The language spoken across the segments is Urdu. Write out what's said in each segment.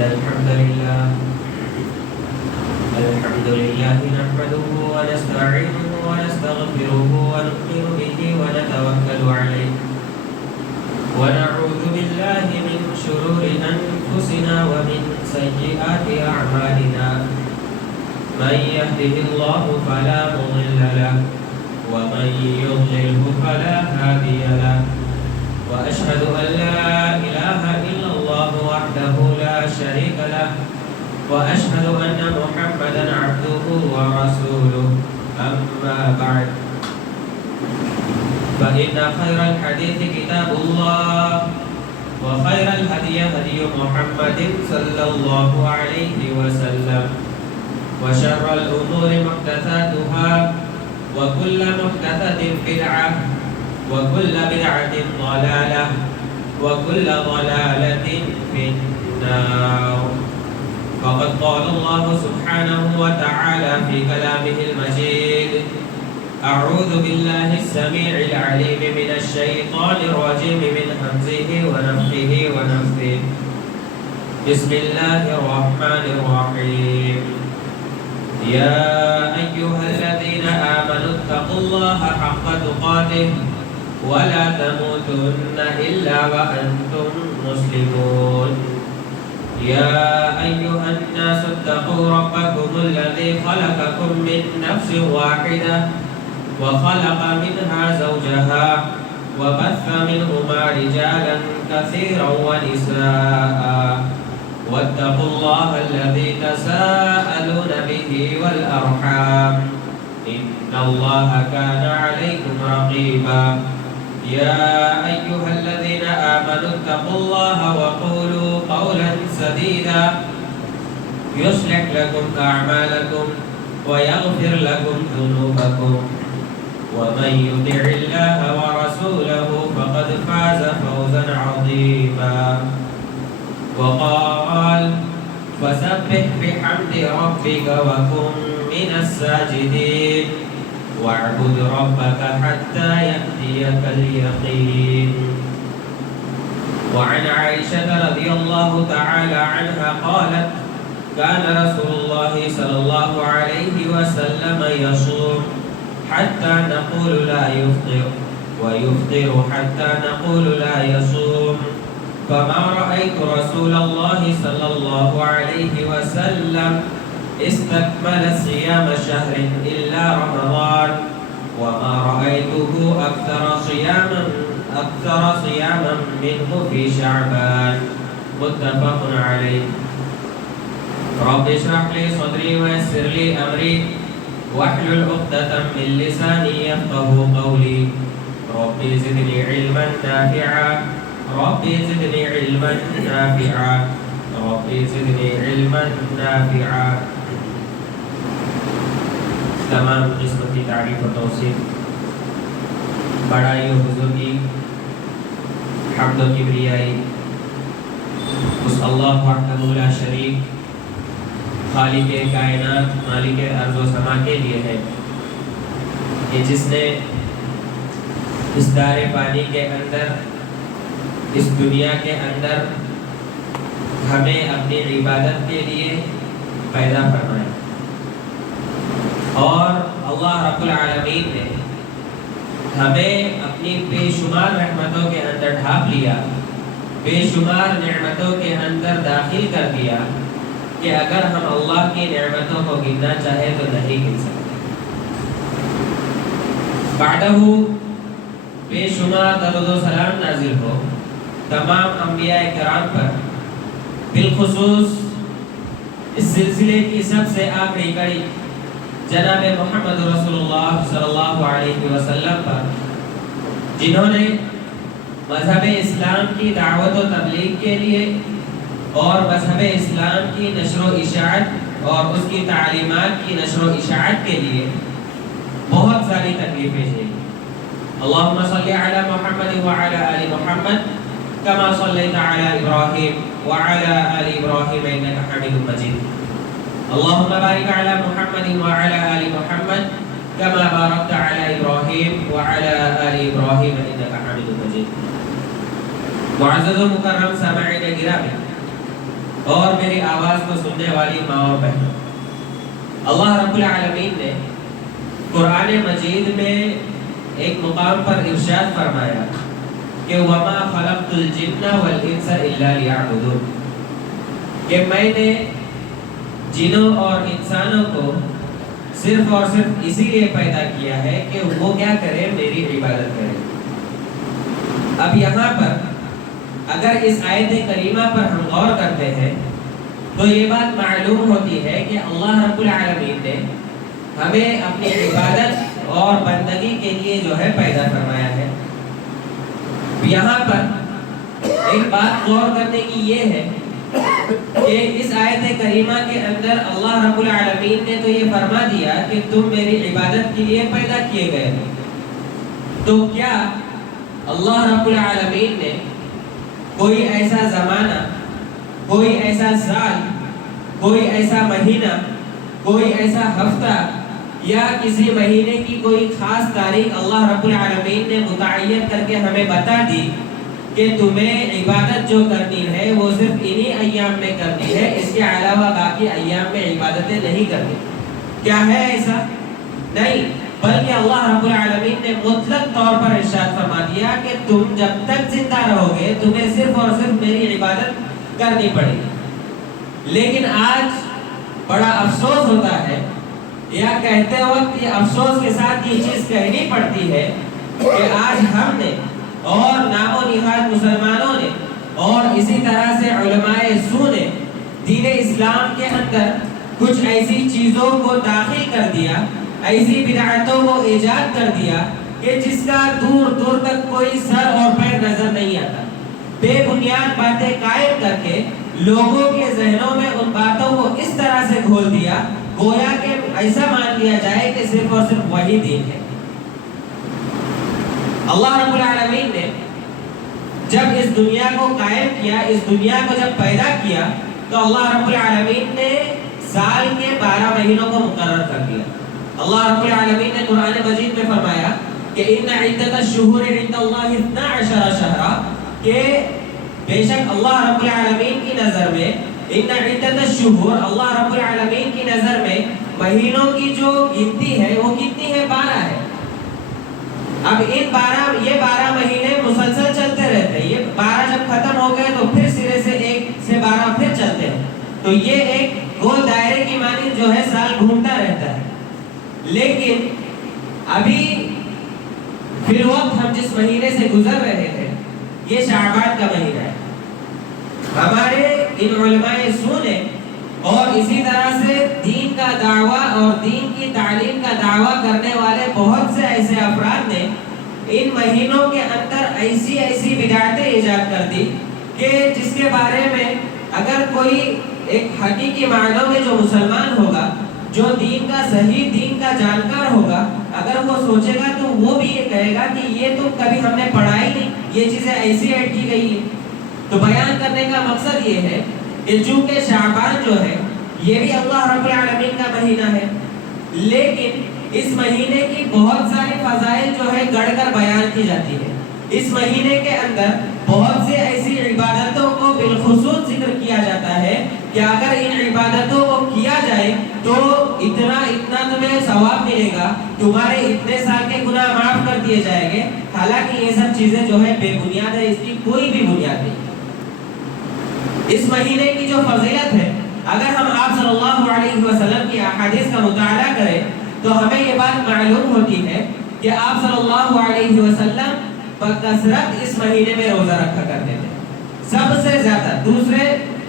الحمد لله نحمده ونستعينه ونستغفره ونؤمن به ونتوكل عليه ونعوذ بالله من شرور أنفسنا ومن سيئات أعمالنا من يهده الله فلا مضل له ومن يضلله فلا هادي له وأشهد أن لا إله إلا الله وحده لا شريك له وأشهد أن محمدا عبده ورسوله أما بعد فإن خير الحديث كتاب الله وخير الهدي هدي محمد صلى الله عليه وسلم وشر الأمور محدثاتها وكل محدثة بدعة وكل بدعة ضلالة وكل ضلالة في النار. فقد قال الله سبحانه وتعالى في كلامه المجيد: أعوذ بالله السميع العليم من الشيطان الرجيم من همزه ونفخه ونفثه. بسم الله الرحمن الرحيم. يا أيها الذين آمنوا اتقوا الله حق تقاته ولا تموتن إلا وأنتم مسلمون. يا أيها الناس اتقوا ربكم الذي خلقكم من نفس واحدة وخلق منها زوجها وبث منهما رجالا كثيرا ونساء واتقوا الله الذي تساءلون به والأرحام إن الله كان عليكم رقيبا. يا أيها الذين آمنوا اتقوا الله وقولوا قولا سديدا يصلح لكم أعمالكم ويغفر لكم ذنوبكم ومن يطع الله ورسوله فقد فاز فوزا عظيما. وقال: فسبح بحمد ربك وكن من الساجدين واعبد ربك حتى يأتيك اليقين. وعن عائشة رضي الله تعالى عنها قالت: كان رسول الله صلى الله عليه وسلم يصوم حتى نقول لا يفطر ويفطر حتى نقول لا يصوم، فما رأيت رسول الله صلى الله عليه وسلم استكمل صيام شهر إلا رمضان وما رأيته أكثر صياما منه في شعبان. متفق عليه. رب اشرح لي صدري ويسر لي أمري واحلل عقدة من لساني يفقهوا قولي. رب زدني علما نافعا رب زدني علما نافعا رب زدني علما نافعا. تمام قسم کی تعریف و توصیف، بڑائی و بزرگی، حمد و کبریائی اس اللہ وحدہ لا شریک خالق کائنات مالک ارض و سما کے لیے ہے کہ جس نے اس دار پانی کے اندر، اس دنیا کے اندر ہمیں اپنی عبادت کے لیے پیدا فرمایا، اور اللہ رب العالمین نے ہمیں اپنی بے شمار رحمتوں کے اندر ڈھانپ لیا، بے شمار نعمتوں کے اندر داخل کر دیا کہ اگر ہم اللہ کی نعمتوں کو گننا چاہیں تو نہیں گن سکتے۔ بعدہ بے شمار درود و سلام نازل ہو تمام انبیاء کرام پر، بالخصوص اس سلسلے کی سب سے آخری کڑی جناب محمد رسول اللہ صلی اللہ علیہ وسلم پر، جنہوں نے مذہب اسلام کی دعوت و تبلیغ کے لیے اور مذہب اسلام کی نشر و اشاعت اور اس کی تعلیمات کی نشر و اشاعت کے لیے بہت ساری تکلیفیں جھیلی۔ اللہم صلی علی محمد وعلی آل محمد کما صلیت علی ابراہیم وعلی آل ابراہیم انکا حمید مجید۔ اللہم بارک علی محمد وعلی آل محمد کما بارکت علی ابراہیم وعلی آل ابراہیم انکا حمید مجید۔ معزز و مکرم سامعین گرامی، اور میری آواز کو سننے والی ماں اور بہنوں، اللہ رب العالمین نے قرآن مجید میں ایک مقام پر ارشاد فرمایا کہ وَمَا خَلَقْتُ الْجِنَّ وَالْإِنسَ إِلَّا لِيَعْبُدُونِ، کہ میں نے جنوں اور انسانوں کو صرف اور صرف اسی لیے پیدا کیا ہے کہ وہ کیا کرے؟ میری عبادت کرے۔ اب یہاں پر اگر اس آیت کریمہ پر ہم غور کرتے ہیں تو یہ بات معلوم ہوتی ہے کہ اللہ رب العالمین نے ہمیں اپنی عبادت اور بندگی کے لیے جو ہے پیدا فرمایا ہے۔ یہاں پر ایک بات غور کرنے کی یہ ہے کہ اس آیت کریمہ کے اندر اللہ رب العالمین نے تو یہ فرما دیا کہ تم میری عبادت کے لیے پیدا کیے گئے ہو، تو کیا اللہ رب العالمین نے کوئی ایسا زمانہ، کوئی ایسا سال، کوئی ایسا مہینہ، کوئی ایسا ہفتہ یا کسی مہینے کی کوئی خاص تاریخ اللہ رب العالمین نے متعین کر کے ہمیں بتا دی کہ تمہیں عبادت جو کرنی ہے وہ صرف انہی ایام میں کرنی ہے، اس کے علاوہ باقی ایام میں عبادتیں نہیں کرنی؟ کیا ہے ایسا؟ نہیں، بلکہ اللہ رب العالمین نے مطلق طور پر ارشاد فرما دیا کہ تم جب تک زندہ رہو گے تمہیں صرف اور صرف میری عبادت کرنی پڑے گی۔ لیکن آج بڑا افسوس ہوتا ہے، یا کہتے وقت یہ افسوس کے ساتھ یہ چیز کہنی پڑتی ہے کہ آج ہم نے اور نام و نہاد مسلمانوں نے اور اسی طرح سے علماء سو نے دین اسلام کے اندر کچھ ایسی چیزوں کو داخل کر دیا، ایسی بدعتوں کو ایجاد کر دیا کہ جس کا دور دور تک کوئی سر اور پیر نظر نہیں آتا۔ بے بنیاد باتیں قائم کر کے لوگوں کے ذہنوں میں ان باتوں کو اس طرح سے گھول دیا گویا کہ ایسا مان لیا جائے کہ صرف اور صرف وہی دین ہے۔ اللہ رب العالمین نے جب اس دنیا کو قائم کیا، اس دنیا کو جب پیدا کیا، تو اللہ رب العالمین نے سال کے 12 مہینوں کو مقرر کر دیا۔ اللہ رب العالمین نے قرآن مجید میں فرمایا کہ ان عدت الشہور عند اللہ 12 شہرا، کہ بے شک اللہ رب العالمین کی نظر میں ان عدت الشہور، اللہ رب العالمین کی نظر میں مہینوں کی جو گنتی ہے وہ کتنی ہے؟ 12 ہے۔ اب یہ 12 مہینے مسلسل چلتے رہتے ہیں، یہ 12 جب ختم ہو گئے تو پھر سرے سے 1 سے 12 پھر چلتے ہیں، تو یہ ایک گول دائرے کی مانند جو ہے سال گھومتا رہتا ہے۔ لیکن ابھی فی الوقت ہم جس مہینے سے گزر رہے ہیں یہ شعبان کا مہینہ ہے۔ ہمارے ان علماء سو نے اور اسی طرح سے دین کا دعویٰ اور دین کی تعلیم کا دعویٰ کرنے والے بہت سے ایسے افراد نے ان مہینوں کے اندر ایسی بدعتیں ایجاد کر دی کہ جس کے بارے میں اگر کوئی ایک حقیقی معنوں میں جو مسلمان ہوگا، جو دین کا صحیح دین کا جانکار ہوگا، اگر وہ سوچے گا تو وہ بھی یہ کہے گا کہ یہ تو کبھی ہم نے پڑھا ہی نہیں، یہ چیزیں ایسی ایڈ کی گئی ہیں۔ تو بیان کرنے کا مقصد یہ ہے کہ چونکہ شعبان جو ہے یہ بھی اللہ رب العالمین کا مہینہ ہے، لیکن اس مہینے کی بہت ساری فضائل جو ہے گڑھ کر بیان کی جاتی ہے۔ اس مہینے کے اندر بہت سی ایسی عبادتوں کو بالخصوص ذکر کیا جاتا ہے کہ اگر ان عبادتوں کو کیا جائے تو اتنا تمہیں ثواب ملے گا، تمہارے اتنے سال کے گناہ معاف کر دیے جائیں گے۔ حالانکہ یہ سب چیزیں جو ہے بے بنیاد ہے، اس کی کوئی بھی بنیاد نہیں۔ اس مہینے کی جو فضیلت ہے، اگر ہم آپ صلی اللہ علیہ وسلم کی احادیث کا مطالعہ کریں تو ہمیں یہ بات معلوم ہوتی ہے کہ آپ صلی اللہ علیہ وسلم بکثرت اس مہینے میں روزہ رکھا کرتے تھے، سب سے زیادہ۔ دوسرے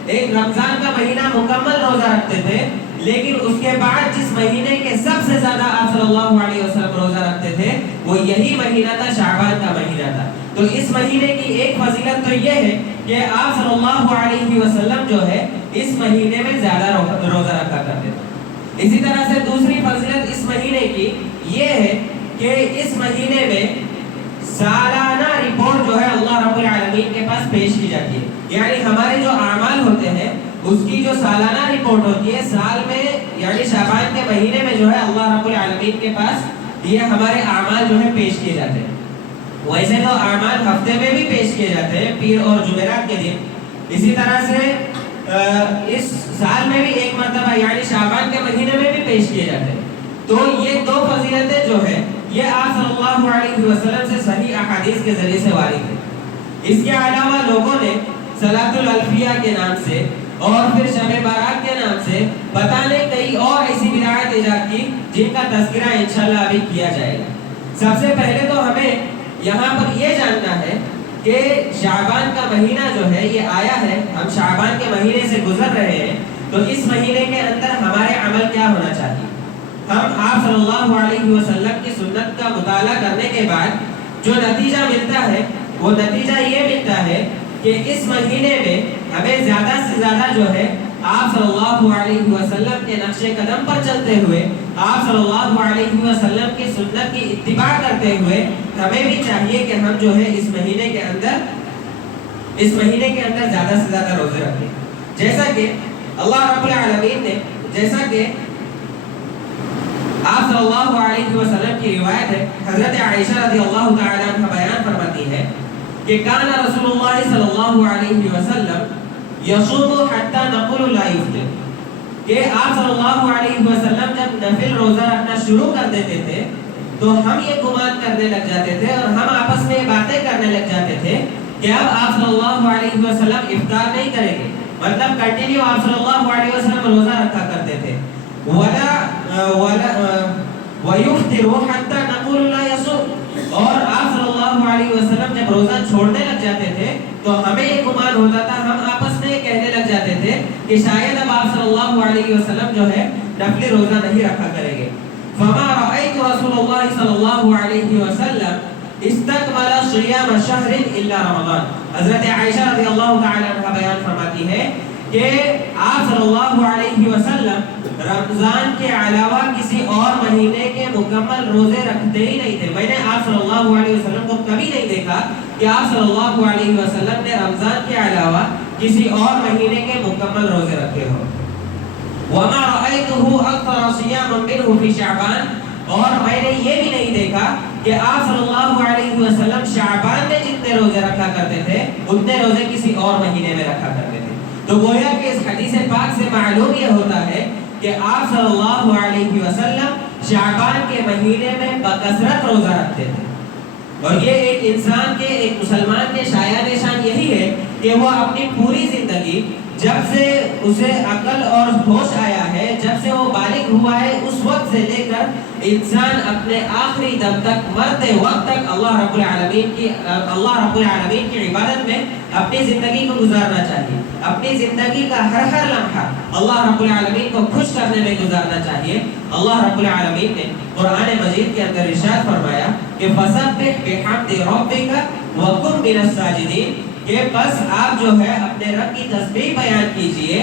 ایک رمضان کا مہینہ مکمل روزہ رکھتے تھے، لیکن اس کے بعد جس مہینے کے سب سے زیادہ آپ صلی اللہ علیہ وسلم روزہ رکھتے تھے وہ یہی مہینہ تھا، شعبان کا مہینہ تھا۔ تو اس مہینے کی ایک فضیلت تو یہ ہے کہ آپ صلی اللہ علیہ وسلم جو ہے اس مہینے میں زیادہ روزہ رکھا کرتے تھے۔ اسی طرح سے دوسری فضیلت اس مہینے کی یہ ہے کہ اس مہینے میں سالانہ رپورٹ جو ہے اللہ رب العالمین کے پاس پیش کی جاتی ہے، یعنی ہمارے جو اعمال ہوتے ہیں اس کی جو سالانہ رپورٹ ہوتی ہے سال میں، یعنی شعبان کے مہینے میں جو ہے اللہ رب العالمین کے پاس یہ ہمارے اعمال جو ہے پیش کیے جاتے ہیں۔ ویسے تو اعمال ہفتے میں بھی پیش کیے جاتے ہیں، پیر اور جمعرات کے دن۔ اسی طرح سے اس سال میں بھی ایک مرتبہ یعنی شعبان کے مہینے میں بھی پیش کیے جاتے ہیں. تو یہ دو فضیلتیں جو ہے یہ آپ صلی اللہ علیہ وسلم سے صحیح احادیث کے ذریعے سے وارد ہے. اس کے علاوہ لوگوں نے صلاۃ الالفیہ کے نام سے اور پھر شب بارات کے نام سے پتہ نہیں کئی اور ایسی بدعات ایجاد کی جن کا تذکرہ انشاءاللہ ابھی کیا جائے گا. سب سے پہلے تو ہمیں یہاں پر یہ جاننا ہے کہ شعبان کا مہینہ جو ہے یہ آیا ہے، ہم شعبان کے مہینے سے گزر رہے ہیں، تو اس مہینے کے اندر ہمارے عمل کیا ہونا چاہیے. ہم آپ صلی اللہ علیہ وسلم کی سنت کا مطالعہ کرنے کے بعد جو نتیجہ ملتا ہے وہ نتیجہ یہ ملتا ہے کہ اس مہینے میں ہمیں زیادہ سے زیادہ جو ہے آپ صلی اللہ علیہ وسلم کے نقش قدم پر چلتے ہوئے، آپ صلی اللہ علیہ وسلم کی سنت کی اتباع کرتے ہوئے ہمیں بھی چاہیے کہ ہم جو ہے اس مہینے کے اندر زیادہ سے زیادہ روزے رکھیں. جیسا کہ اللہ رب العالمین نے، جیسا کہ آپ صلی اللہ علیہ وسلم کی روایت ہے، حضرت عائشہ رضی اللہ تعالی عنہ بیان فرماتی ہے کہ کان رسول اللہ صلی اللہ علیہ وسلم یصوم حتی نقول لا یفطر، کہ آپ صلی اللہ علیہ وسلم جب نفل روزہ رکھنا شروع کر دیتے تھے تو ہم یہ گمان کرنے لگ جاتے تھے اور ہم آپس میں باتیں کرنے لگ جاتے تھے کہ اب آپ صلی اللہ علیہ وسلم افطار نہیں کریں گے، مطلب کنٹینیو آپ صلی اللہ علیہ وسلم روزہ رکھا کرتے تھے. وَيُفْطِرُ حَتَّى نَقُولُ لَا يَصُومُ، اور آپ صلی اللہ علیہ وسلم جب روزہ چھوڑنے لگ جاتے تھے تو ہمیں یہ گمان ہوتا تھا، ہم آپس میں کہنے لگ جاتے تھے کہ شاید اب آپ صلی اللہ علیہ وسلم جو ہے نفلی روزہ نہیں رکھا کریں گے. فَمَا رَأَيْتُ رَسُولُ اللَّهِ صلی اللہ علیہ وسلم استقبل صیام شہر الا رمضان. حضرت عائشہ رضی اللہ تعالی عنہ بیان فرماتی ہے کہ آپ صلی اللہ علیہ وسلم رمضان کے علاوہ کسی اور مہینے کے مکمل روزے رکھتے ہی نہیں تھے. میں نے آپ صلی اللہ علیہ وسلم کو کبھی نہیں دیکھا کہ آپ صلی اللہ علیہ وسلم نے رمضان کے علاوہ کسی اور مہینے کے مکمل روزے رکھے ہو. وَمَا رَأَيْتُهُ أَكْثَرَ صِيَامًا مِنْهُ فِي شَعْبَانَ، اور میں نے یہ بھی نہیں دیکھا کہ آپ صلی اللہ علیہ وسلم شعبان میں جتنے روزے رکھا کرتے تھے اتنے روزے کسی اور مہینے میں رکھا کرتے تھے. تو گویا کہ اس حدیث پاک سے معلوم یہ ہوتا ہے کہ آپ صلی اللہ علیہ وسلم شعبان کے مہینے میں بکثرت روزہ رکھتے تھے. اور یہ ایک انسان کے، ایک مسلمان کے شایان نشان یہی ہے کہ وہ اپنی پوری زندگی جب سے اسے عقل اور ہوش آیا ہے، جب سے وہ بالغ ہوا ہے، اس وقت سے لے کر انسان اپنے آخری دم تک، مرتے وقت تک اللہ رب العالمین کی عبادت میں اپنی زندگی کو گزارنا چاہیے. اپنی زندگی کا ہر لمحہ اللہ رب العالمین کو خوش کرنے میں گزارنا چاہیے. اللہ رب العالمین نے قرآن مجید کے اندر ارشاد فرمایا کہ فَسَبِّحْ بِحَمْدِ رَبِّكَ وَكُن مِّنَ السَّاجِدِينَ، کہ بس آپ جو ہے اپنے رب کی تسبیح بیان کیجئے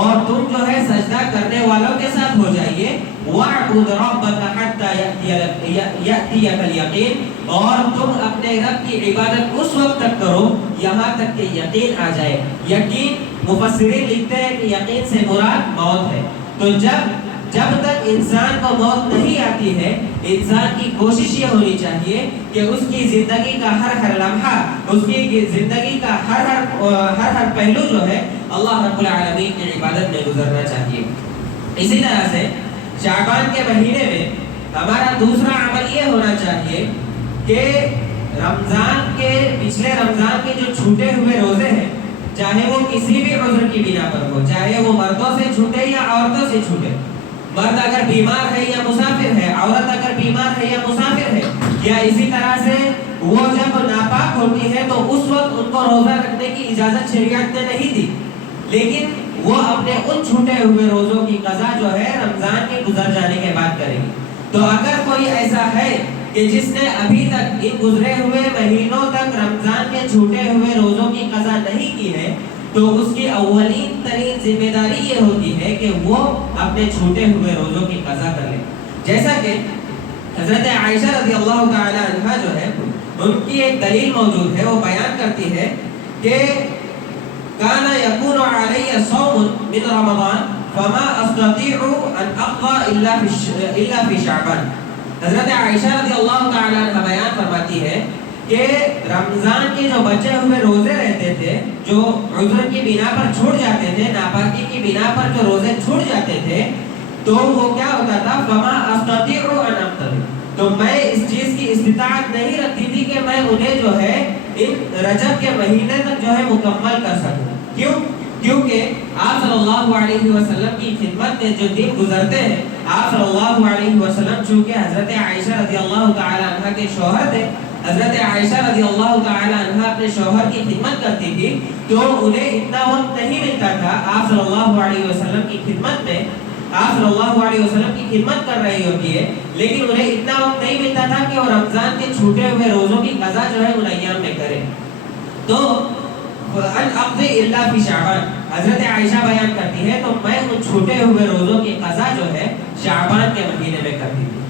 اور تم جو ہے سجدہ کرنے والوں کے ساتھ ہو جائیے. وَاعْبُدْ رَبَّكَ حَتَّى يَأْتِيَكَ الْيَقِينُ، اور تم اپنے رب کی عبادت اس وقت تک کرو یہاں تک کہ یقین آ جائے. یقین، مفسرین لکھتے ہیں کہ یقین سے مراد موت ہے. تو جب تک انسان کو موت نہیں آتی ہے، انسان کی کوشش یہ ہونی چاہیے کہ اس کی زندگی کا ہر لمحہ، اس کی زندگی کا ہر پہلو جو ہے اللہ رب العالمین کی عبادت میں گزرنا چاہیے. اسی طرح سے شعبان کے مہینے میں ہمارا دوسرا عمل یہ ہونا چاہیے کہ پچھلے رمضان کے جو چھوٹے ہوئے روزے ہیں، چاہے وہ کسی بھی عذر کی بنا پر ہو، چاہے وہ مردوں سے چھوٹے یا عورتوں سے چھوٹے، مرد اگر بیمار ہے یا مسافر ہے، عورت اگر بیمار ہے یا مسافر ہے، یا اسی طرح سے وہ جب ناپاک ہوتی ہے تو اس وقت ان کو روزہ رکھنے کی اجازت شریعت نے نہیں دی، لیکن وہ اپنے ان چھوٹے ہوئے روزوں کی قضا جو ہے رمضان کے گزر جانے کے بعد کرے گی. تو اگر کوئی ایسا ہے کہ جس نے ابھی تک ان گزرے ہوئے مہینوں تک رمضان کے چھوٹے ہوئے روزوں کی قضا نہیں کی ہے تو اس کی اولین ترین ذمہ داری یہ ہوتی ہے کہ وہ اپنے چھوٹے ہوئے روزوں کی قضا کر لے. جیسا کہ حضرت عائشہ رضی اللہ تعالی عنہ جو ہے ان کی ایک دلیل موجود ہے، وہ بیان کرتی ہے کہ کان یکون علی صوم من رمضان فما استطيع ان اقضى الا فی شعبان. حضرت عائشہ رضی اللہ تعالی عنہ بیان فرماتی ہے کہ رمضان کے جو بچے ہوئے روزے رہتے تھے، جو عذر کی بنا پر چھوٹ جاتے تھے، ناپاکی کی بنا پر جو روزے چھوٹ جاتے تھے، تو وہ کیا ہوتا تھا، فما استطيع ان افطر، تو میں اس چیز کی استطاعت نہیں رکھتی تھی کہ میں انہیں جو ہے ان رجب کے مہینے تک جو ہے مکمل کر سکوں. کیونکہ آپ صلی اللہ علیہ وسلم کی خدمت میں جو دن گزرتے ہیں، آپ صلی اللہ علیہ وسلم چونکہ حضرت عائشہ رضی اللہ تعالی عنہ کے شوہر تھے، حضرت عائشہ رضی اللہ تعالی عنہ اپنے شوہر کی خدمت کرتی تھی، تو انہیں اتنا وقت نہیں ملتا تھا آپ صلی اللہ علیہ وسلم کی خدمت میں. آپ صلی اللہ علیہ وسلم کی خدمت کر رہی ہوتی ہے، لیکن انہیں اتنا وقت نہیں ملتا تھا کہ وہ رمضان کے چھوٹے ہوئے روزوں کی قضا جو ہے ان ایام میں کرے. تو اقضی الا فی شعبان، حضرت عائشہ بیان کرتی ہے تو میں ان چھوٹے ہوئے روزوں کی قضا جو ہے شعبان کے مہینے میں کرتی تھی.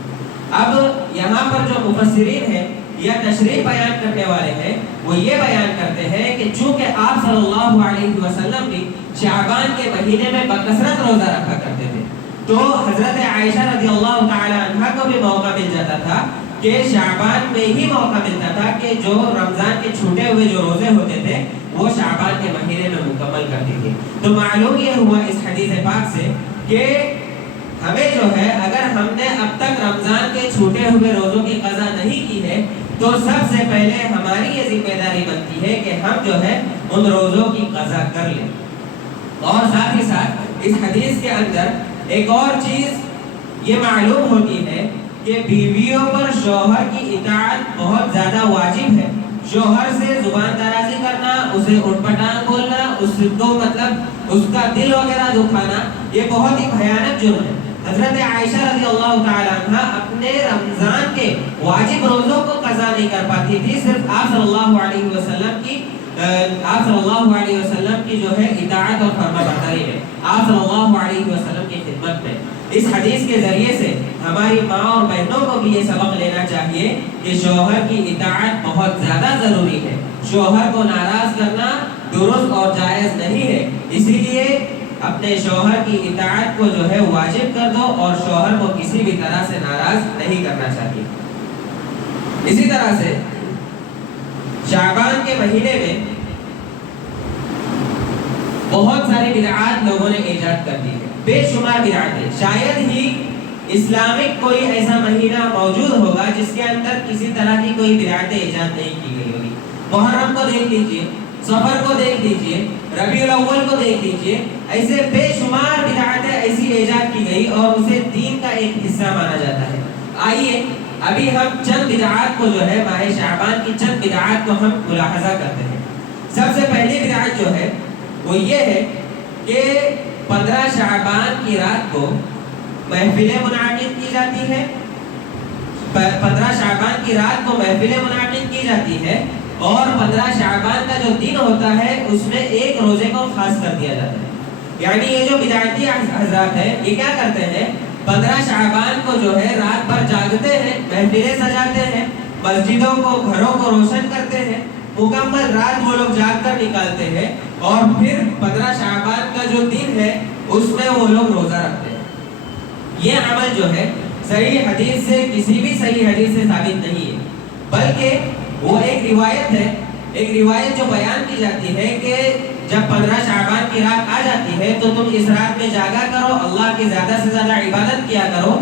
اب یہاں پر جو مفسرین ہیں یا تشریح بیان کرنے والے ہیں، وہ یہ بیان کرتے ہیں کہ چونکہ آپ صلی اللہ علیہ وسلم بھی شعبان کے مہینے میں بکثرت روزہ رکھا کرتے تھے، تو حضرت عائشہ رضی اللہ تعالی عنہ کو بھی موقع مل جاتا تھا کہ شعبان میں ہی موقع ملتا تھا کہ جو رمضان کے چھوٹے ہوئے جو روزے ہوتے تھے وہ شعبان کے مہینے میں مکمل کرتی تھی. تو معلوم یہ ہوا اس حدیث پاک سے کہ ہمیں جو ہے اگر ہم نے اب تک رمضان کے چھوٹے ہوئے روزوں کی قضا نہیں کی ہے تو سب سے پہلے ہماری یہ ذمہ داری بنتی ہے کہ ہم جو ہے ان روزوں کی قضا کر لیں. اور ساتھ ہی ساتھ اس حدیث کے اندر ایک اور چیز یہ معلوم ہوتی ہے کہ بیویوں پر شوہر کی اطاعت بہت زیادہ واجب ہے. شوہر سے زبان درازی کرنا، اسے اٹھ پٹانگ بولنا، اس کو مطلب اس کا دل وغیرہ دکھانا، یہ بہت ہی بھیانک جرم ہے. حضرت عائشہ رضی اللہ تعالی عنہ اپنے رمضان کے واجب روزوں کو قضا نہیں کر پاتی تھی، صرف آپ صلی اللہ علیہ وسلم کی جو ہے اطاعت اور فرما برداری میں، آپ صلی اللہ علیہ وسلم کی خدمت میں. اس حدیث کے ذریعے سے ہماری ماں اور بہنوں کو بھی یہ سبق لینا چاہیے کہ شوہر کی اطاعت بہت زیادہ ضروری ہے. شوہر کو ناراض کرنا درست اور جائز نہیں ہے، اسی لیے اپنے شوہر کی اطاعت کو جو ہے واجب کر دو اور شوہر کو کسی بھی طرح سے ناراض نہیں کرنا چاہیے. اسی طرح سے شعبان کے مہینے میں بہت ساری بدعات لوگوں نے ایجاد کر دی ہے، بے شمار بدعتیں. شاید ہی اسلامک کوئی ایسا مہینہ موجود ہوگا جس کے اندر کسی طرح کی کوئی بدعتیں ایجاد نہیں کی گئی ہوگی. محرم کو دیکھ لیجئے، سفر کو دیکھ لیجئے، ربیع الاول کو دیکھ لیجئے، ایسے بے شمار بدعتیں ایسی ایجاد کی گئی اور اسے دین کا ایک حصہ مانا جاتا ہے. آئیے ابھی ہم چند بدعات کو جو ہے ماہ شعبان کی چند بدعات کو ہم ملاحظہ کرتے ہیں. سب سے پہلی بدعت جو ہے وہ یہ ہے کہ 15 شعبان کی رات کو محفلیں منعقد کی جاتی ہے. 15 شعبان کی رات کو محفلیں منعقد کی جاتی ہے اور 15 شعبان کا جو دن ہوتا ہے اس میں ایک روزے کو خاص کر دیا جاتا ہے. یعنی یہ جو بدعتی حضرات ہیں یہ کیا کرتے ہیں، 15 شعبان کو جو ہے رات بھر جاگتے ہیں، محفلیں سجاتے ہیں، مسجدوں کو گھروں کو روشن کرتے ہیں، مکمل رات وہ لوگ جاگ کر نکالتے ہیں اور پھر 15 شعبان کا جو دن ہے اس میں وہ لوگ روزہ رکھتے ہیں. یہ عمل جو ہے صحیح حدیث سے کسی بھی صحیح حدیث سے ثابت نہیں ہے، بلکہ وہ ایک روایت ہے، ایک روایت جو بیان کی جاتی ہے کہ جب 15 شعبان کی رات آ جاتی ہے تو تم اس رات میں جاگا کرو، اللہ کی زیادہ سے زیادہ عبادت کیا کرو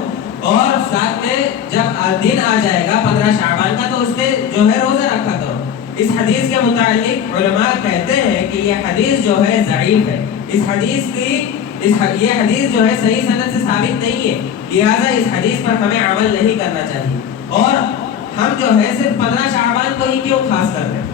اور ساتھ میں جب دن آ جائے گا 15 شعبان کا تو اس میں جو ہے روزہ رکھا کرو. اس حدیث کے متعلق علماء کہتے ہیں کہ یہ حدیث جو ہے ضعیف ہے. یہ حدیث جو ہے صحیح سند سے ثابت نہیں ہے، لہٰذا اس حدیث پر ہمیں عمل نہیں کرنا چاہیے. اور ہم جو ہے صرف 15 شعبان کو ہی کیوں خاص کر رہے ہیں،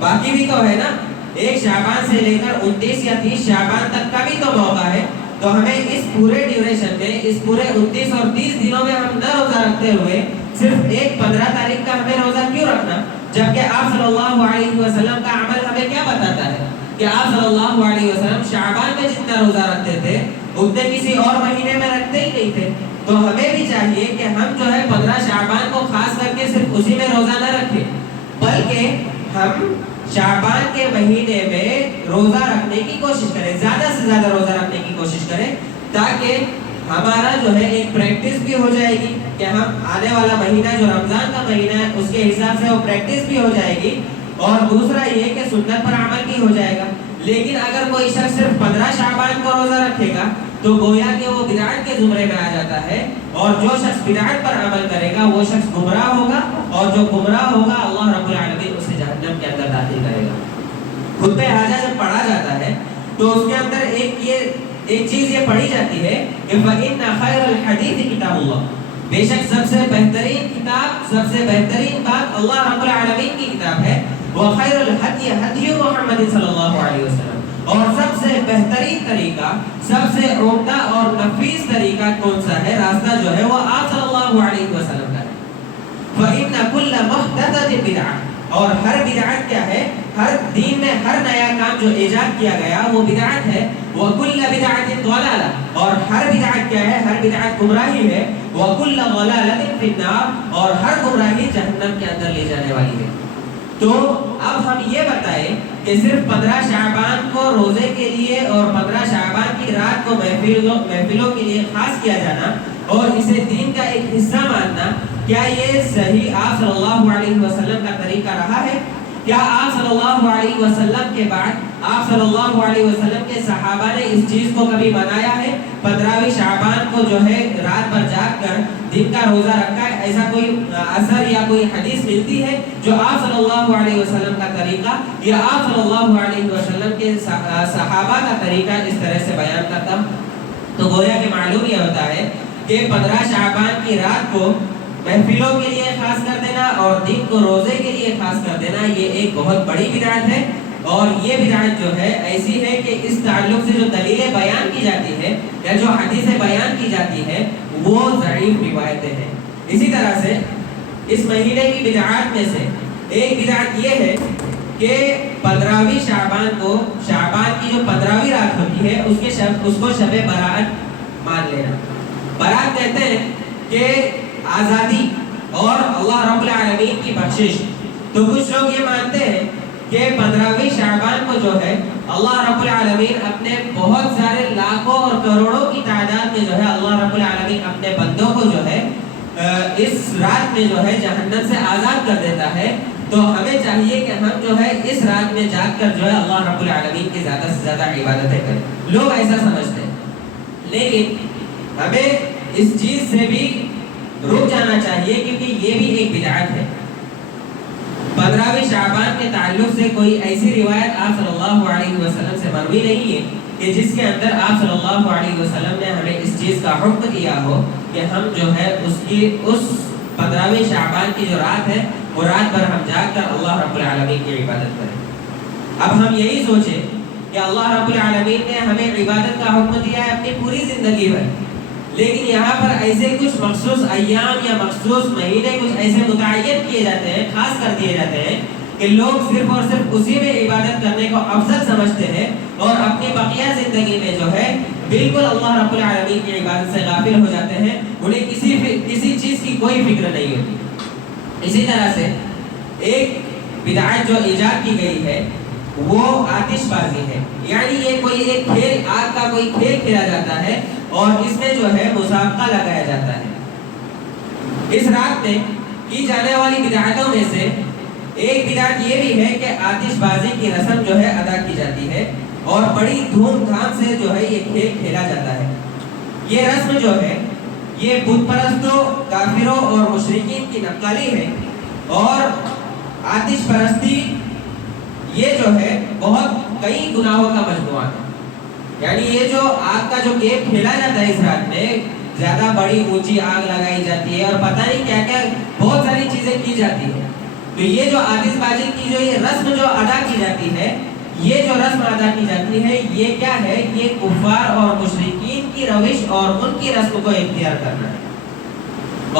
باقی بھی تو ہے نا. ایک شعبان سے لے کر 29 یا 30 شعبان تک کا بھی تو موقع ہے، تو ہمیں اس پورے ڈیوریشن میں، اس پورے 29 اور 30 دنوں میں ہم نہ روزہ رکھتے ہوئے صرف ایک 15 تاریخ کا ہمیں روزہ کیوں رکھنا، جبکہ آپ صلی اللہ علیہ وسلم کا عمل ہمیں کیا بتاتا ہے کہ آپ صلی اللہ علیہ وسلم شعبان میں جتنا روزہ رکھتے تھے اتنے کسی اور مہینے میں رکھتے ہی نہیں تھے. تو ہمیں بھی چاہیے کہ ہم جو ہے 15 شعبان کو خاص کر کے صرف اسی میں روزہ نہ رکھیں، بلکہ ہم شعبان کے مہینے میں روزہ رکھنے کی کوشش کریں، زیادہ سے زیادہ روزہ رکھنے کی کوشش کریں، تاکہ ہمارا جو ہے ایک پریکٹس بھی ہو جائے گی کہ ہم آنے والا مہینہ جو رمضان کا مہینہ ہے اس کے حساب سے وہ پریکٹس بھی ہو جائے گی، اور دوسرا یہ کہ سنت پر عمل بھی ہو جائے گا۔ لیکن اگر کوئی شخص صرف 15 شعبان کو روزہ رکھے گا تو گویا کہ وہ بدعت کے زمرے میں آ جاتا ہے، اور جو شخص بدعت پر عمل کرے گا وہ شخص گمراہ ہوگا، اور جو گمراہ ہوگا اللہ رب العالمین اسے جہنم کے اندر داخل کرے گا۔ خطبہ حاجہ جب پڑھا جاتا ہے تو اس کے اندر ایک چیز یہ پڑھی جاتی ہے کہ فَإِنَّ خَيْرَ الْحَدِيثِ كِتَابُ اللَّهِ، بے شک سب سے بہترین کتاب، سب سے بہترین بات اللہ رب العالمین کی کتاب ہے، وَخَيْرُ الْحَدْيِ هَدْيُ مُحَمَّدٍ صلی اللہ علیہ وسلم، اور سب سے بہترین طریقہ، سب سے عمدہ اور نفیس طریقہ کون سا ہے، راستہ جو ہے وہ آپ صلی اللہ علیہ وسلم کا ہے۔ فَإِنَّ كُلَّ مُحْدَثَةٍ بِدْعَةٌ، اور ہر بدعت کیا ہے، ہر دین میں ہر نیا کام جو ایجاد کیا گیا وہ بدعت ہے، وَكُلَّ بِدْعَةٍ ضَلَالَةٍ، اور ہر بدعت کیا ہے، ہر بدعت گمراہی ہے، وَكُلَّ ضَلَالَةٍ فِي النَّارِ، اور ہر گمراہی جہنم کے اندر لے جانے والی ہے۔ تو اب ہم یہ بتائیں کہ صرف 15 شعبان کو روزے کے لیے اور 15 شعبان کی رات کو محفلوں کے لیے خاص کیا جانا اور اسے دین کا ایک حصہ ماننا، کیا یہ صحیح آپ صلی اللہ علیہ وسلم کا طریقہ رہا ہے؟ کیا آپ صلی اللہ علیہ وسلم کے بعد آپ صلی اللہ علیہ وسلم کے صحابہ نے اس چیز کو کبھی منایا ہے؟ 15ویں شعبان کو جو ہے رات بھر جاگ کر دن کا روزہ رکھا ہے، ایسا کوئی اثر یا کوئی حدیث ملتی ہے جو آپ صلی اللہ علیہ وسلم کا طریقہ یا آپ صلی اللہ علیہ وسلم کے صحابہ کا طریقہ اس طرح سے بیان کرتا؟ تو گویا کہ معلوم یہ ہوتا ہے کہ 15 شعبان کی رات کو محفلوں کے لیے خاص کر دینا اور دن کو روزے کے لیے خاص کر دینا یہ ایک بہت بڑی بدعت ہے، اور یہ بدعت جو ہے ایسی ہے کہ اس تعلق سے جو دلیلیں بیان کی جاتی ہے یا جو حدیثیں بیان کی جاتی ہے وہ ضعیف روایتیں ہیں۔ اسی طرح سے اس مہینے کی بدعات میں سے ایک بدعت یہ ہے کہ 15ویں شعبان کو، شعبان کی جو 15ویں رات ہوتی ہے اس کو شب برات مان لینا۔ برات کہتے ہیں کہ آزادی اور اللہ رب العالمین کی بخشش۔ تو کچھ لوگ یہ مانتے ہیں کہ 15ویں شعبان کو جو ہے اللہ رب العالمین اپنے بہت سارے لاکھوں اور کروڑوں کی تعداد میں جو ہے اللہ رب العالمین اپنے بندوں کو جو ہے اس رات میں جو ہے جہنم سے آزاد کر دیتا ہے۔ تو ہمیں چاہیے کہ ہم جو ہے اس رات میں جاگ کر جو ہے اللہ رب العالمین کی زیادہ سے زیادہ عبادتیں کریں۔ لوگ ایسا سمجھتے ہیں، لیکن ہمیں اس چیز سے بھی رک جانا چاہیے کیونکہ یہ بھی ایک بدعت ہے۔ 15ویں شعبان کے تعلق سے کوئی ایسی روایت آپ صلی اللہ علیہ وسلم سے مروی نہیں ہے کہ جس کے اندر آپ صلی اللہ علیہ وسلم نے ہمیں اس چیز کا حکم دیا ہو کہ ہم جو ہے اس 15ویں شعبان کی جو رات ہے وہ رات بھر ہم جاگ کر اللہ رب العالمین کی عبادت کریں۔ اب ہم یہی سوچیں کہ اللہ رب العالمین نے ہمیں عبادت کا حکم دیا ہے اپنی پوری زندگی بھر، لیکن یہاں پر ایسے کچھ مخصوص ایام یا مخصوص مہینے کچھ ایسے متعین کیے جاتے ہیں، خاص کر دیے جاتے ہیں کہ لوگ صرف اور صرف اسی میں عبادت کرنے کو افضل سمجھتے ہیں اور اپنی بقیہ زندگی میں جو ہے بالکل اللہ رب العالمین کی عبادت سے غافل ہو جاتے ہیں، انہیں کسی چیز کی کوئی فکر نہیں ہوتی۔ اسی طرح سے ایک بدعت جو ایجاد کی گئی ہے وہ آتش بازی ہے، یعنی یہ کوئی ایک کھیل، آگ کا کوئی کھیل کھیلا جاتا ہے اور اس میں جو ہے مسابقہ لگایا جاتا ہے۔ اس رات میں کی جانے والی بدعتوں میں سے ایک بدعت یہ بھی ہے کہ آتش بازی کی رسم جو ہے ادا کی جاتی ہے اور بڑی دھوم دھام سے جو ہے یہ کھیل کھیلا جاتا ہے۔ یہ رسم جو ہے یہ بت پرستوں، کافروں اور مشرکین کی نقالی ہے، اور آتش پرستی یہ جو ہے بہت کئی گناہوں کا مجموعہ ہے۔ یعنی یہ جو آگ کا جو گیم کھیلا جاتا ہے اس رات میں، زیادہ بڑی اونچی آگ لگائی جاتی ہے اور پتہ نہیں کیا کیا بہت ساری چیزیں کی جاتی ہیں۔ تو یہ جو آتش بازی کی جو یہ رسم جو ادا کی جاتی ہے، یہ جو رسم ادا کی جاتی ہے یہ کیا ہے؟ یہ کفار اور مشرکین کی روش اور ان کی رسم کو اختیار کرنا ہے۔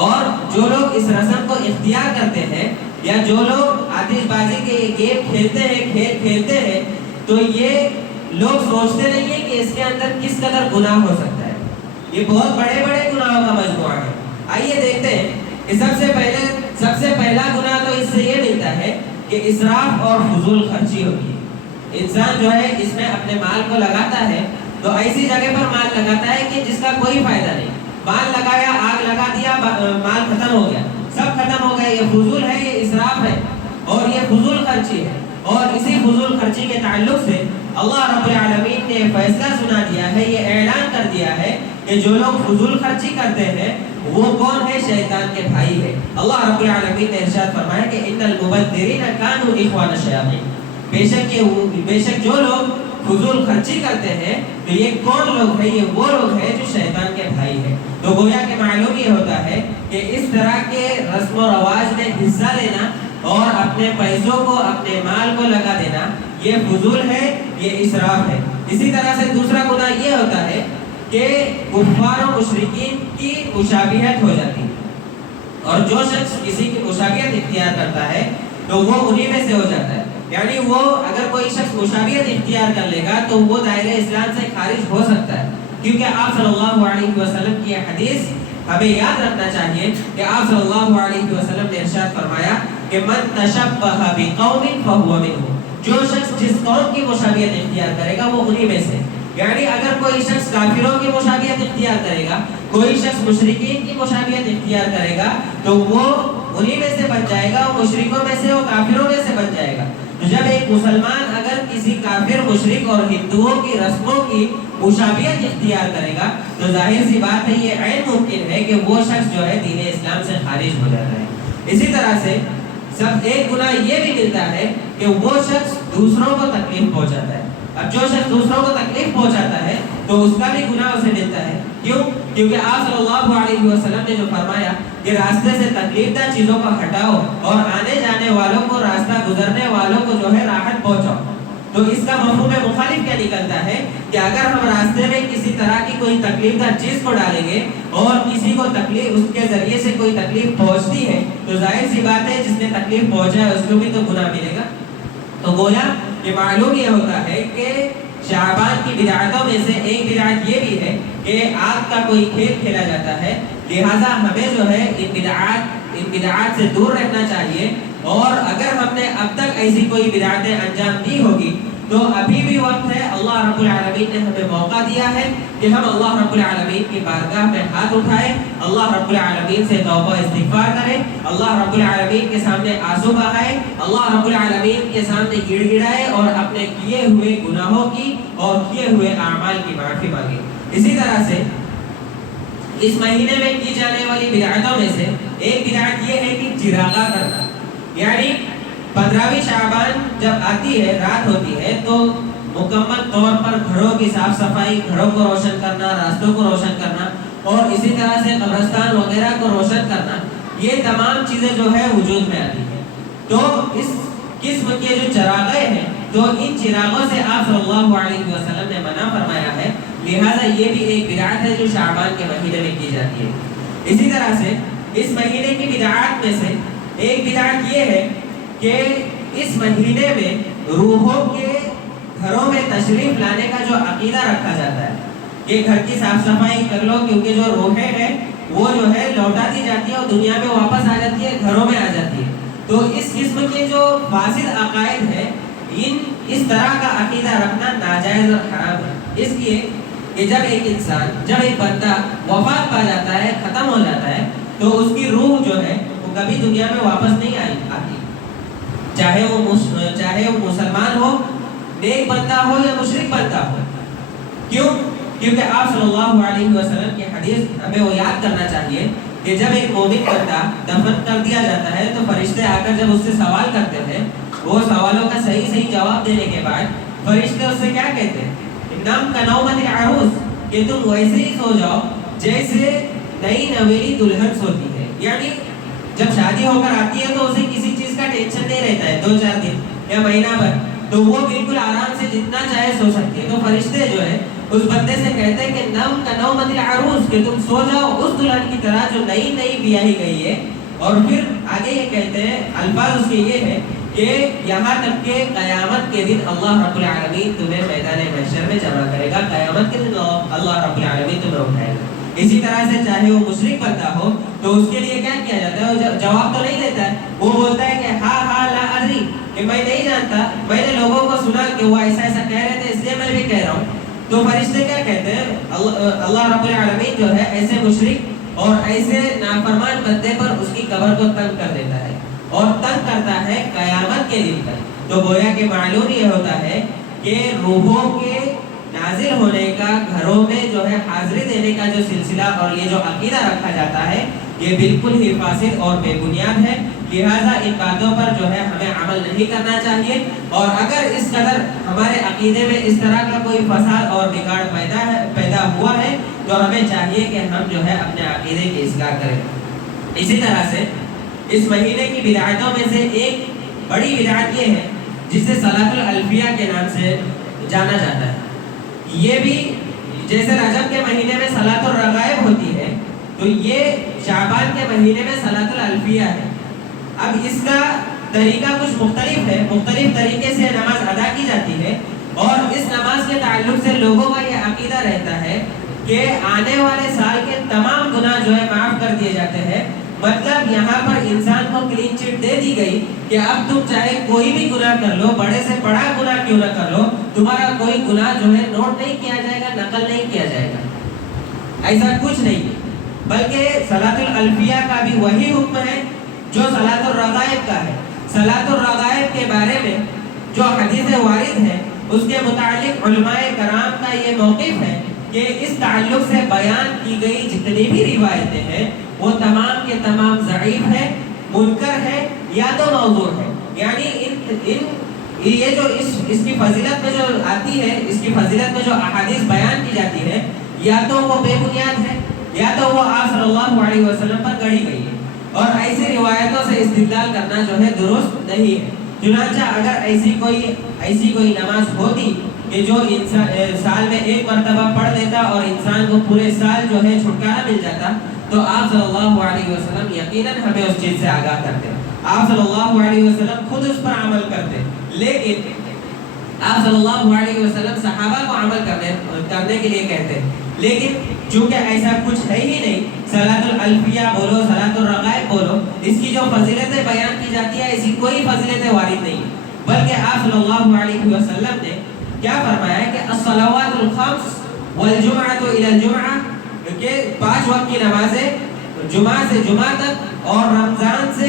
اور جو لوگ اس رسم کو اختیار کرتے ہیں یا جو لوگ آتش بازی کے گیم کھیلتے ہیں، کھیل کھیلتے ہیں، تو یہ لوگ سوچتے نہیں ہیں کہ اس کے اندر کس قدر گناہ ہو سکتا ہے۔ یہ بہت بڑے بڑے گناہوں کا مجموعہ ہے۔ آئیے دیکھتے ہیں کہ سب سے پہلا گناہ تو اس سے یہ ملتا ہے کہ اسراف اور فضول خرچی ہوتی ہے۔ انسان جو ہے اس میں اپنے مال کو لگاتا ہے تو ایسی جگہ پر مال لگاتا ہے کہ جس کا کوئی فائدہ نہیں۔ مال لگایا، آگ لگا دیا، مال ختم ہو گیا، سب ختم ہو گیا، یہ فضول ہے، یہ اسراف ہے اور یہ فضول خرچی ہے۔ اور اسی فضول خرچی کے تعلق سے اللہ رب العالمین نے فیصلہ سنا دیا ہے، یہ اعلان کر دیا ہے کہ جو لوگ فضول خرچی کرتے ہیں وہ کون ہے؟ شیطان کے بھائی ہے۔ اللہ رب العالمین نے ارشاد فرمایا کہ ان المبذرین کانوا اخوان الشیاطین، بے شک جو لوگ فضول خرچی کرتے ہیں تو یہ کون لوگ ہیں؟ یہ وہ لوگ ہیں جو شیطان کے بھائی ہیں۔ تو گویا کہ معلوم یہ ہوتا ہے کہ اس طرح کے رسم و رواج میں حصہ لینا اور اپنے پیسوں کو، اپنے مال کو لگا دینا یہ فضول ہے، یہ اسراف ہے۔ اسی طرح سے دوسرا گناہ یہ ہوتا ہے کہ کفار و مشرکین کی مشابہت ہو جاتی ہے، اور جو شخص کسی کی مشابہت اختیار کرتا ہے تو وہ انہی میں سے ہو جاتا ہے۔ یعنی وہ اگر کوئی شخص مشابہت اختیار کر لے گا تو وہ دائرہ اسلام سے خارج ہو سکتا ہے، کیونکہ آپ صلی اللہ علیہ وسلم کی حدیث ہمیں یاد رکھنا چاہیے کہ آپ صلی اللہ علیہ وسلم نے ارشاد فرمایا کہ من تشبہ بقوم فہو منہم، جو شخص جس قوم کی مشابہت اختیار کرے گا وہ انہی میں سے۔ یعنی اگر کوئی شخص کافروں کی مشابہت اختیار کرے گا، کوئی شخص مشرکین کی مشابہت اختیار کرے گا تو وہ انہی میں سے بن جائے گا، وہ مشرکوں میں سے، وہ کافروں میں سے بن جائے گا۔ تو جب ایک مسلمان اگر کسی کافر، مشرک اور ہندوؤں کی رسموں کی مشابہت اختیار کرے گا تو ظاہر سی بات ہے یہ عین ممکن ہے کہ وہ شخص جو ہے دین اسلام سے خارج ہو جاتا ہے۔ اسی طرح سے سب ایک گناہ یہ بھی ملتا ہے کہ وہ شخص دوسروں کو تکلیف پہنچاتا ہے۔ اب جو شخص دوسروں کو تکلیف پہنچاتا ہے تو اس کا بھی گناہ اسے ملتا ہے۔ کیوں؟ کیونکہ آپ صلی اللہ علیہ وسلم نے جو فرمایا کہ راستے سے تکلیف دہ چیزوں کو ہٹاؤ اور آنے جانے والوں کو، راستہ گزرنے والوں کو جو ہے راحت پہنچاؤ، تو اس کا مفہوم مخالف کیا نکلتا ہے کہ اگر ہم راستے میں کسی طرح کی کوئی تکلیف دہ چیز کو ڈالیں گے اور کسی کو تکلیف، اس کے ذریعے سے کوئی تکلیف پہنچتی ہے تو ظاہر سی بات ہے جس نے تکلیف پہنچا ہے اس کو بھی تو گناہ ملے گا۔ تو گویا کہ معلوم یہ ہوتا ہے کہ شعبان کی بدعتوں میں سے ایک بدعت یہ بھی ہے کہ آگ کا کوئی کھیل کھیلا جاتا ہے، لہٰذا ہمیں جو ہے ان بدعات سے دور رہنا چاہیے، اور اگر ہم نے اب تک ایسی کوئی بدعتیں انجام دی ہوگی تو ابھی بھی وقت ہے۔ اللہ رب العالمین نے ہمیں موقع دیا ہے کہ ہم اللہ رب العالمین کی بارگاہ میں ہاتھ اٹھائیں، اللہ رب العالمین سے توبہ استغفار کریں، اللہ رب العالمین کے سامنے آنسو بہائیں، اللہ رب العالمین کے سامنے گڑ گڑائیں اور اپنے کیے ہوئے گناہوں کی اور کیے ہوئے اعمال کی معافی مانگیں۔ اسی طرح سے اس مہینے میں کی جانے والی بدعتوں میں سے ایک بدعت یہ ہے کہ چراغاں کرنا، یعنی 15ویں شعبان جب آتی ہے، رات ہوتی ہے، تو مکمل طور پر گھروں کی صاف صفائی، گھروں کو روشن کرنا، راستوں کو روشن کرنا اور اسی طرح سے قبرستان وغیرہ کو روشن کرنا، یہ تمام چیزیں جو ہے وجود میں آتی ہیں۔ تو اس قسم کے جو چراغیں ہیں تو ان چراغوں سے آپ صلی اللہ علیہ وسلم نے منع فرمایا ہے، لہٰذا یہ بھی ایک بدعت ہے جو شعبان کے مہینے میں کی جاتی ہے۔ اسی طرح سے اس مہینے کی بدعات میں سے ایک بدعت یہ ہے کہ اس مہینے میں روحوں کے گھروں میں تشریف لانے کا جو عقیدہ رکھا جاتا ہے کہ گھر کی صاف صفائی کر لو کیونکہ جو روحیں ہیں وہ جو ہے لوٹا دی جاتی ہے اور دنیا میں واپس آ جاتی ہے، گھروں میں آ جاتی ہے۔ تو اس قسم کے جو فاسد عقائد ہیں، اس طرح کا عقیدہ رکھنا ناجائز اور حرام ہے۔ اس لیے کہ جب ایک انسان، جب ایک بندہ وفات پا جاتا ہے، ختم ہو جاتا ہے، تو اس کی روح جو ہے وہ کبھی دنیا میں واپس نہیں آتی، چاہے وہ مسلمان ہو، نیک بندہ ہو یا مشرک بندہ ہو۔ کیوں؟ کیونکہ آپ صلی اللہ علیہ وسلم کی حدیث ہمیں وہ یاد کرنا چاہیے کہ جب ایک مومن بندہ دفن کر دیا جاتا ہے تو فرشتے آ کر جب اس سے سوال کرتے ہیں، وہ سوالوں کا صحیح جواب دینے کے بعد فرشتے اس سے کیا کہتے ہیں؟ نام کا نومت العروس، کہ تم ویسے ہی سو جاؤ جیسے نئی نویلی دلہن سوتی ہے۔ یعنی جب شادی ہو کر آتی ہے تو اسے کسی چیز کا ٹینشن نہیں رہتا ہے، 2-4 دن یا مہینہ بھر، تو وہ بالکل آرام سے جتنا چاہے سو سکتی ہے۔ تو فرشتے جو ہے اس بندے سے کہتے ہیں کہ نم کا نومت العروس، کہ تم سو جاؤ اس دلہن کی طرح جو نئی بیاہی گئی ہے۔ اور پھر آگے یہ کہتے ہیں، الفاظ اس کے یہ ہے کہ یہاں تک کہ قیامت کے دن اللہ رب العالمین تمہیں میدان محشر میں جمع کرے گا، قیامت کے دن اللہ رب العالمین تمہیں اٹھائے گا۔ اسی طرح سے چاہے وہ مشرک بندہ ہو تو اس کے لیے کیا کیا جاتا ہے؟ وہ جواب تو نہیں دیتا ہے، وہ بولتا ہے کہ ہاں لا ادری، کہ میں نہیں جانتا، میں نے لوگوں کو سنا کہ وہ ایسا کہہ رہے تھے اس لیے میں بھی کہہ رہا ہوں۔ تو فرشتے کیا کہتے ہیں؟ اللہ رب العالمین جو ہے ایسے مشرک اور ایسے نافرمان بندے پر اس کی قبر کو تنگ کر دیتا ہے، اور تنگ کرتا ہے قیامت کے دن تک۔ تو گویا کہ معلوم یہ ہوتا ہے کہ روحوں کے نازل ہونے کا، گھروں میں جو ہے حاضری دینے کا جو سلسلہ اور یہ جو عقیدہ رکھا جاتا ہے، یہ بالکل ہی فاسد اور بے بنیاد ہے۔ لہٰذا ان باتوں پر جو ہے ہمیں عمل نہیں کرنا چاہیے، اور اگر اس قدر ہمارے عقیدے میں اس طرح کا کوئی فساد اور بگاڑ پیدا ہوا ہے تو ہمیں چاہیے کہ ہم جو ہے اپنے عقیدے کی اصلاح کریں۔ اسی طرح سے اس مہینے کی بدعتوں میں سے ایک بڑی بدعت یہ ہے جسے صلاۃ الالفیہ کے نام سے جانا جاتا ہے۔ یہ بھی جیسے رجب کے مہینے میں صلاۃ الرغائب ہوتی ہے، تو یہ شعبان کے مہینے میں صلاۃ الالفیہ ہے۔ اب اس کا طریقہ کچھ مختلف ہے، مختلف طریقے سے نماز ادا کی جاتی ہے، اور اس نماز کے تعلق سے لوگوں کا یہ عقیدہ رہتا ہے کہ آنے والے سال کے تمام گناہ جو ہے معاف کر دیے جاتے ہیں۔ مطلب یہاں پر انسان کو کلین چٹ دے دی گئی کہ اب تم چاہے کوئی بھی گناہ کر لو، بڑے سے بڑا گناہ کیوں نہ کر لو، تمہارا کوئی گناہ جو ہے نوٹ نہیں کیا جائے گا، نقل نہیں کیا جائے گا۔ ایسا کچھ نہیں، بلکہ صلاۃ الالفیہ کا بھی وہی حکم ہے جو صلاۃ الرغائب کا ہے۔ صلاۃ الرغائب کے بارے میں جو حدیث وارد ہے اس کے متعلق علماء کرام کا یہ موقف ہے کہ اس تعلق سے بیان کی گئی جتنی بھی روایتیں ہیں وہ تمام کے تمام ضعیف ہے، منکر ہے، یا تو موضوع ہے۔ یعنی یہ جو اس کی فضیلت میں جو آتی ہے، اس کی فضیلت میں جو احادیث بیان کی جاتی ہے، یا تو وہ بے بنیاد ہے، یا تو وہ آپ صلی اللہ علیہ وسلم پر گڑھی گئی ہے، اور ایسی روایتوں سے استدلال کرنا جو ہے درست نہیں ہے۔ چنانچہ اگر ایسی کوئی نماز ہوتی کہ جو سال میں ایک مرتبہ پڑھ لیتا اور انسان کو پورے سال جو ہے چھٹکارا مل جاتا، تو آپ صلی اللہ علیہ وسلم یقیناً ہمیں اس چیز سے آگاہ کرتے، آپ صلی اللہ علیہ وسلم خود اس پر عمل کرتے، لیکن آپ صلی اللہ علیہ وسلم صحابہ کو عمل کرنے کے لیے کہتے، لیکن چونکہ ایسا کچھ ہے ہی نہیں، صلاۃ الالفیہ بولو، صلاۃ الرغائب بولو، اس کی جو فضیلتیں بیان کی جاتی ہے ایسی کوئی فضیلتیں وارد نہیں، بلکہ آپ صلی اللہ علیہ وسلم نے کیا فرمایا کہ الصلوات الخمس والجمعۃ الی الجمعہ، کہ 5 وقت کی نمازیں جمعہ سے جمعہ تک اور رمضان سے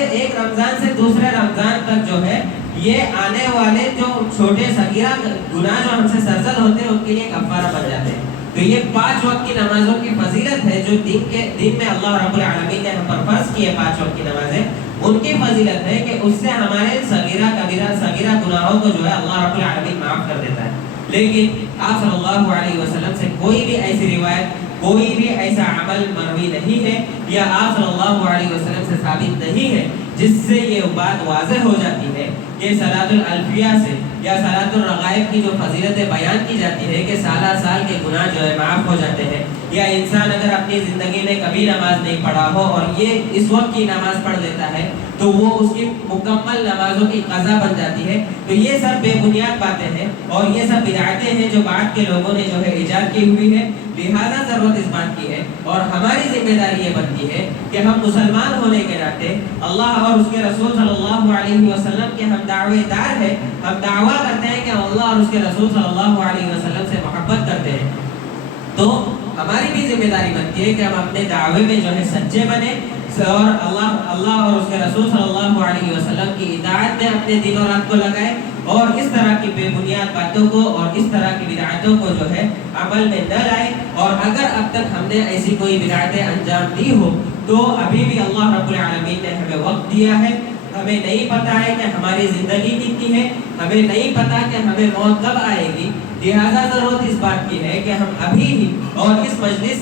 دوسرے رمضان تک جو ہے یہ آنے والے جو چھوٹے صغیرہ گناہ جو ہم سے سرزد ہوتے ہیں ان کے لیے کفارہ بن جاتے ہیں۔ تو یہ 5 وقت کی نمازوں کی فضیلت ہے جو دن میں اللہ رب العالمین نے ہم پر فرض کی ہے، 5 وقت کی نمازیں، ان کی فضیلت ہے کہ اس سے ہمارے صغیرہ گناہوں کو جو ہے اللہ رب العالمین معاف کر دیتا ہے۔ لیکن آپ صلی اللہ علیہ وسلم سے کوئی بھی ایسی روایت، کوئی بھی ایسا عمل مروی نہیں ہے، یا آپ صلی اللہ علیہ وسلم سے ثابت نہیں ہے جس سے یہ بات واضح ہو جاتی ہے کہ صلاۃ الالفیہ سے یا صلاۃ الرغائب کی جو فضیلتیں بیان کی جاتی ہے کہ سالہ سال کے گناہ جو ہے معاف ہو جاتے ہیں، یا انسان اگر اپنی زندگی میں کبھی نماز نہیں پڑھا ہو اور یہ اس وقت کی نماز پڑھ لیتا ہے تو وہ اس کی مکمل نمازوں کی قضا بن جاتی ہے۔ تو یہ سب بے بنیاد باتیں ہیں اور یہ سب بدعتیں ہیں جو بعد کے لوگوں نے جو ہے ایجاد کی ہوئی ہے۔ لہذا ضرورت اس بات کی ہے اور ہماری ذمہ داری یہ بنتی ہے کہ ہم مسلمان ہونے کے ناطے اللہ اور اس کے رسول صلی اللہ علیہ وسلم کے ہم دعوے دار ہیں، ہم دعویٰ کرتے ہیں کہ اللہ اور اس کے رسول صلی اللہ علیہ وسلم سے محبت کرتے ہیں، تو ہماری بھی ذمہ داری بنتی ہے کہ ہم اپنے دعوے میں جو ہے سچے بنے اور اللہ اور اس کے رسول صلی اللہ علیہ وسلم کی اطاعت میں اپنے دن اور رات کو لگائیں، اور اس طرح کی بے بنیاد باتوں کو اور اس طرح کی بدعتوں کو جو ہے عمل میں نہ لائیں۔ اور اگر اب تک ہم نے ایسی کوئی بدعتیں انجام دی ہو تو ابھی بھی اللہ رب العالمین نے ہمیں وقت دیا ہے، ہمیں نہیں پتا ہے کہ ہماری زندگی کتنی ہے، ہمیں نہیں پتا کہ ہمیں موت کب آئے گی، لہذا ضرورت اس بات کی ہے کہ ہم ابھی ہی اور اس مجلس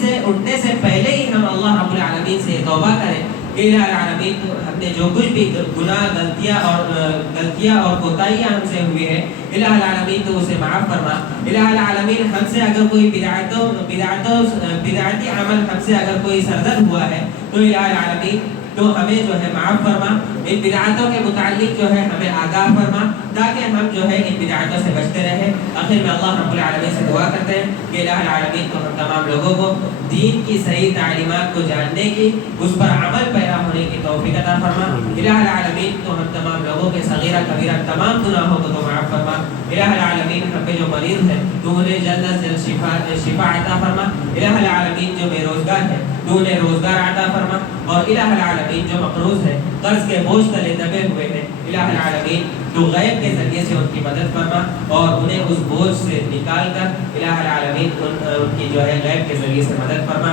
سے اٹھنے سے پہلے ہی ہم اللہ رب العالمین سے توبہ کریں کہ الہ العالمین ہم نے جو کچھ بھی گناہ غلطیاں اور کوتاہیاں ہم سے ہوئی ہے، الہ العالمین تو اسے معاف فرما۔ الہ العالمین ہم سے اگر کوئی بدعتی عمل ہم سے اگر کوئی سرزد ہوا ہے تو الہ العالمین تو ہمیں جو ہے معاف فرما۔ ان بدعاتوں کے متعلق جو ہے ہمیں آگاہ فرما تاکہ ہم جو ہے ان بدعاتوں سے بچتے رہیں۔ آخر میں اللہ رب العالمین سے دعا کرتے ہیں کہ الہ العالمین تو ہم تمام لوگوں کو دین کی صحیح تعلیمات کو جاننے کی، اس پر عمل پیرا ہونے کی توفیق عطا فرما۔ الہ العالمین تو ہم تمام لوگوں کے صغیرہ کبیرہ تمام گناہوں کو تو معاف فرما۔ الہ العالمین ہم پہ جو مریض ہیں تو انہیں جلد از جلد شفا عطا فرما۔ الہ العالمین جو بے روزگار ہے تو انہیں روزگار عطا فرما، اور الہ العالمین جو مقروض ہے قرض کے بوجھ تلے دبے ہوئے ہیں، الہ العالمین تو غیب کے ذریعے سے ان کی مدد فرما اور انہیں اس بوجھ سے نکال کر الہ العالمین ان کی جو ہے غیب کے ذریعے سے مدد فرما۔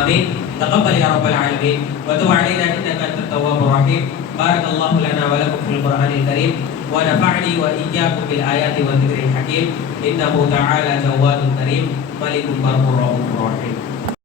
آمین۔ تقبل یا رب العالمین وتب علینا انک انت التواب الرحیم۔ بارک اللہ لنا ولکم فی القرآن الکریم ونفعنی وإیاکم بالآیات والذکر الحکیم، انہ تعالی جواد کریم ملک بر رؤوف رحیم۔